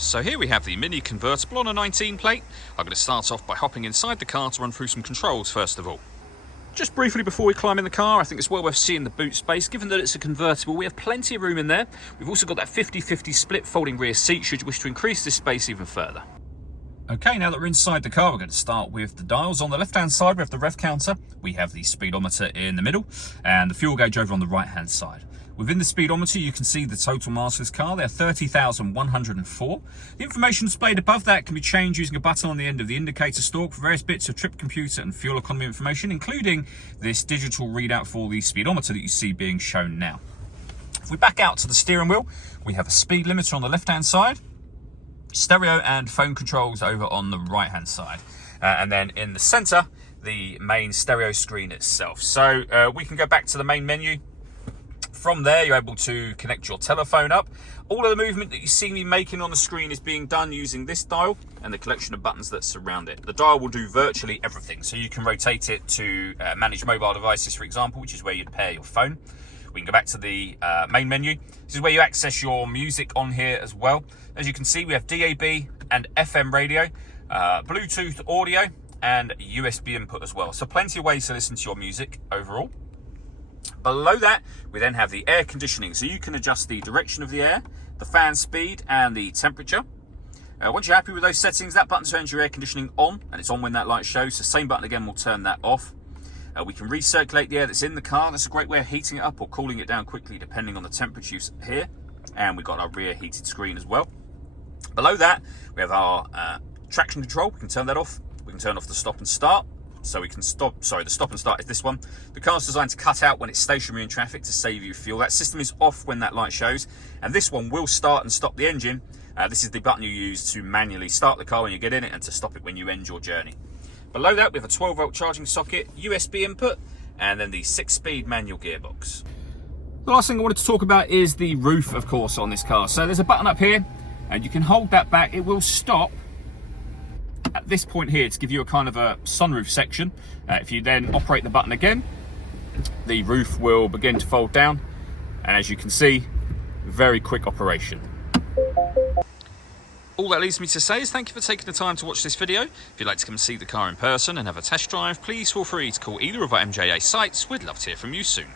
So here we have the Mini Convertible on a 19 plate. I'm going to start off by hopping inside the car to run through some controls first of all. Just briefly before we climb in the car, I think it's well worth seeing the boot space. Given that it's a convertible, we have plenty of room in there. We've also got that 50-50 split folding rear seat should you wish to increase this space even further. Okay, now that we're inside the car, we're going to start with the dials. On the left-hand side, we have the rev counter. We have the speedometer in the middle and the fuel gauge over on the right-hand side. Within the speedometer, you can see the total miles of this car. They're 30,104. The information displayed above that can be changed using a button on the end of the indicator stalk for various bits of trip computer and fuel economy information, including this digital readout for the speedometer that you see being shown now. If we back out to the steering wheel, we have a speed limiter on the left-hand side, stereo and phone controls over on the right-hand side. And then in the center, the main stereo screen itself. So we can go back to the main menu. From there, you're able to connect your telephone up. All of the movement that you see me making on the screen is being done using this dial and the collection of buttons that surround it. The dial will do virtually everything. So you can rotate it to manage mobile devices, for example, which is where you'd pair your phone. We can go back to the main menu. This is where you access your music on here as well. As you can see, we have DAB and FM radio, Bluetooth audio, and USB input as well. So plenty of ways to listen to your music overall. Below that, we then have the air conditioning. So you can adjust the direction of the air, the fan speed, and the temperature. Once you're happy with those settings, that button turns your air conditioning on, and it's on when that light shows. The same button again will turn that off. We can recirculate the air that's in the car. That's a great way of heating it up or cooling it down quickly, depending on the temperature here. And we've got our rear heated screen as well. Below that, we have our traction control. We can turn that off. We can turn off the stop and start. So we can stop, sorry, the stop and start is this one. The car's designed to cut out when it's stationary in traffic to save you fuel. That system is off when that light shows. And this one will start and stop the engine. This is the button you use to manually start the car when you get in it and to stop it when you end your journey. Below that, we have a 12-volt charging socket, USB input, and then the 6-speed manual gearbox. The last thing I wanted to talk about is the roof, of course, on this car. So there's a button up here, and you can hold that back. It will stop at this point here to give you a kind of a sunroof section. If you then operate the button again, the roof will begin to fold down. And as you can see, very quick operation. All that leaves me to say is thank you for taking the time to watch this video. If you'd like to come see the car in person and have a test drive, please feel free to call either of our MJA sites. We'd love to hear from you soon.